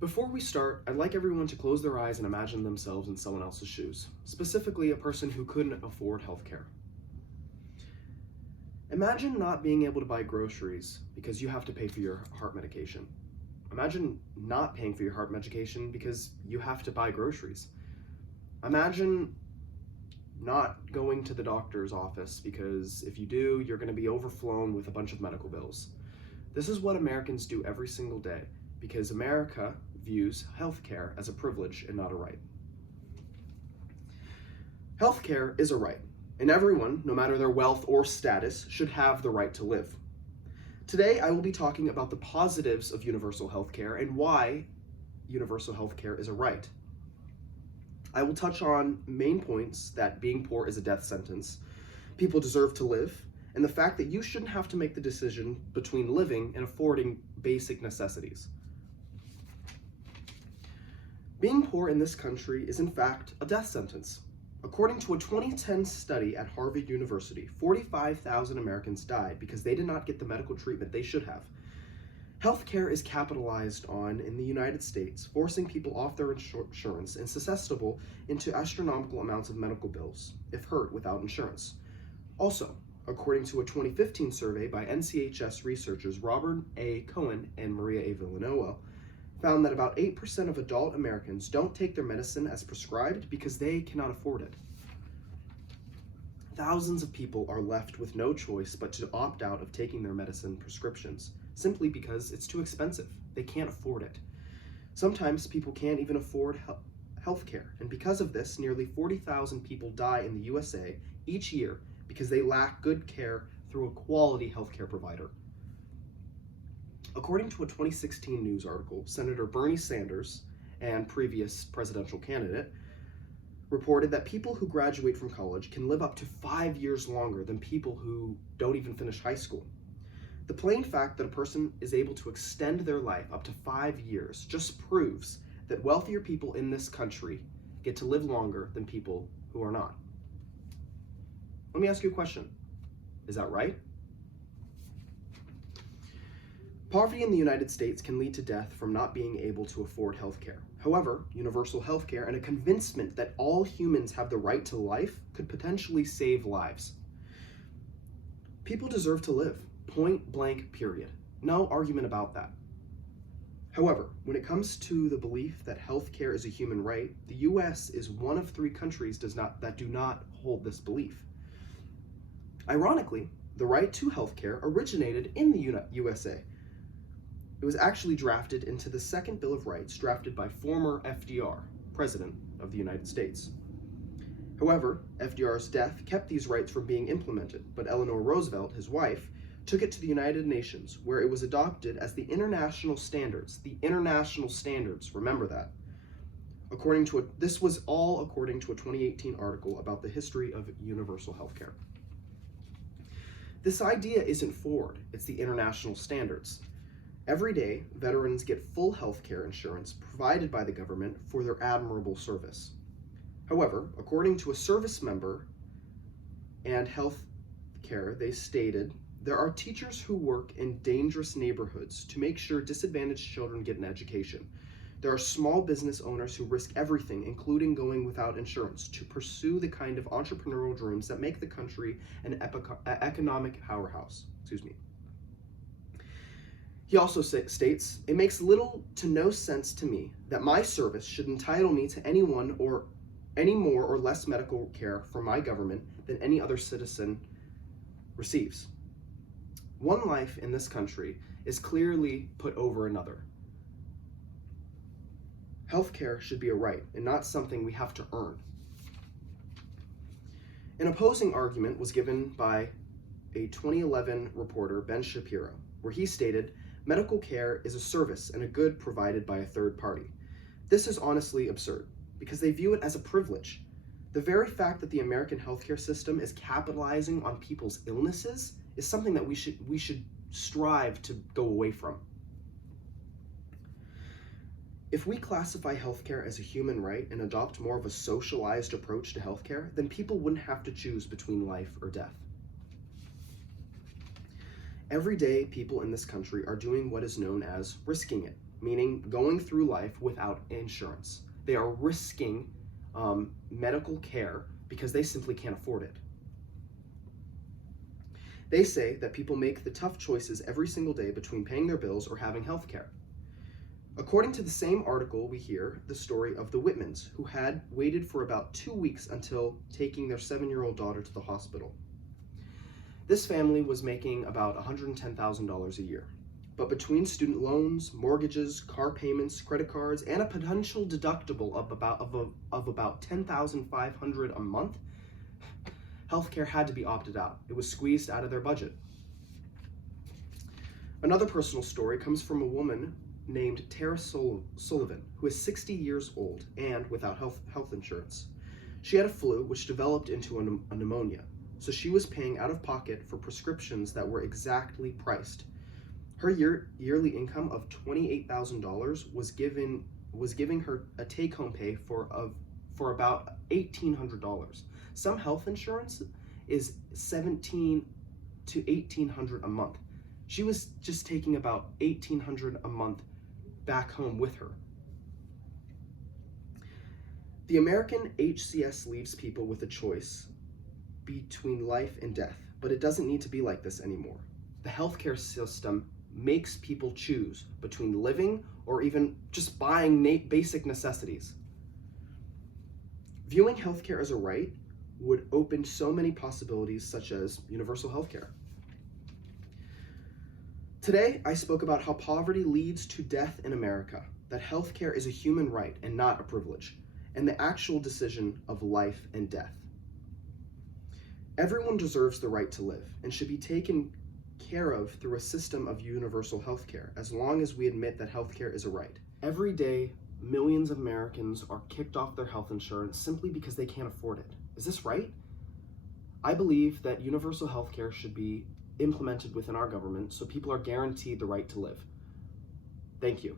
Before we start, I'd like everyone to close their eyes and imagine themselves in someone else's shoes, specifically a person who couldn't afford healthcare. Imagine not being able to buy groceries because you have to pay for your heart medication. Imagine not paying for your heart medication because you have to buy groceries. Imagine not going to the doctor's office because if you do, you're going to be overflown with a bunch of medical bills. This is what Americans do every single day because America views healthcare as a privilege and not a right. Healthcare is a right, and everyone, no matter their wealth or status, should have the right to live. Today, I will be talking about the positives of universal healthcare and why universal healthcare is a right. I will touch on main points that being poor is a death sentence, people deserve to live, and the fact that you shouldn't have to make the decision between living and affording basic necessities. Being poor in this country is in fact a death sentence. According to a 2010 study at Harvard University, 45,000 Americans died because they did not get the medical treatment they should have. Healthcare is capitalized on in the United States, forcing people off their insurance and susceptible into astronomical amounts of medical bills if hurt without insurance. Also, according to a 2015 survey by NCHS researchers Robert A. Cohen and Maria A. Villanova, found that about 8% of adult Americans don't take their medicine as prescribed because they cannot afford it. Thousands of people are left with no choice but to opt out of taking their medicine prescriptions simply because it's too expensive. They can't afford it. Sometimes people can't even afford health care, and because of this, nearly 40,000 people die in the USA each year because they lack good care through a quality healthcare provider. According to a 2016 news article, Senator Bernie Sanders, and previous presidential candidate, reported that people who graduate from college can live up to 5 years longer than people who don't even finish high school. The plain fact that a person is able to extend their life up to 5 years just proves that wealthier people in this country get to live longer than people who are not. Let me ask you a question. Is that right? Poverty in the United States can lead to death from not being able to afford health care. However, universal health care and a convincement that all humans have the right to life could potentially save lives. People deserve to live, point blank, period. No argument about that. However, when it comes to the belief that health care is a human right, the US is one of 3 countries that do not hold this belief. Ironically, the right to health care originated in the USA. It was actually drafted into the Second Bill of Rights, drafted by former FDR, President of the United States. However, FDR's death kept these rights from being implemented, but Eleanor Roosevelt, his wife, took it to the United Nations, where it was adopted as the international standards. The international standards, remember that. This was all according to a 2018 article about the history of universal healthcare. This idea isn't forward, it's the international standards. Every day, veterans get full health care insurance provided by the government for their admirable service. However, according to a service member and health care, they stated, there are teachers who work in dangerous neighborhoods to make sure disadvantaged children get an education. There are small business owners who risk everything, including going without insurance, to pursue the kind of entrepreneurial dreams that make the country an economic powerhouse. He also states, it makes little to no sense to me that my service should entitle me to any more or less medical care from my government than any other citizen receives. One life in this country is clearly put over another. Healthcare should be a right and not something we have to earn. An opposing argument was given by a 2011 reporter, Ben Shapiro, where he stated, medical care is a service and a good provided by a third party. This is honestly absurd because they view it as a privilege. The very fact that the American healthcare system is capitalizing on people's illnesses is something that we should strive to go away from. If we classify healthcare as a human right and adopt more of a socialized approach to healthcare, then people wouldn't have to choose between life or death. Every day, people in this country are doing what is known as risking it. meaning going through life without insurance. They are risking medical care because they simply can't afford it. They say that people make the tough choices every single day between paying their bills or having health care. According to the same article, we hear the story of the Whitmans, who had waited for about 2 weeks until taking their 7-year-old daughter to the hospital. This family was making about $110,000 a year. But between student loans, mortgages, car payments, credit cards, and a potential deductible of about $10,500 a month, healthcare had to be opted out. It was squeezed out of their budget. Another personal story comes from a woman named Tara Sullivan, who is 60 years old and without health insurance. She had a flu which developed into a pneumonia, so she was paying out of pocket for prescriptions that were exactly priced. Her yearly income of $28,000 was giving her a take-home pay for about $1,800. Some health insurance is $1,700 to $1,800 a month. She was just taking about $1,800 a month back home with her. The American HCS leaves people with a choice between life and death, but it doesn't need to be like this anymore. The healthcare system makes people choose between living or even just buying basic necessities. Viewing healthcare as a right would open so many possibilities, such as universal healthcare. Today, I spoke about how poverty leads to death in America, that healthcare is a human right and not a privilege, and the actual decision of life and death. Everyone deserves the right to live and should be taken care of through a system of universal healthcare, as long as we admit that healthcare is a right. Every day, millions of Americans are kicked off their health insurance simply because they can't afford it. Is this right? I believe that universal healthcare should be implemented within our government so people are guaranteed the right to live. Thank you.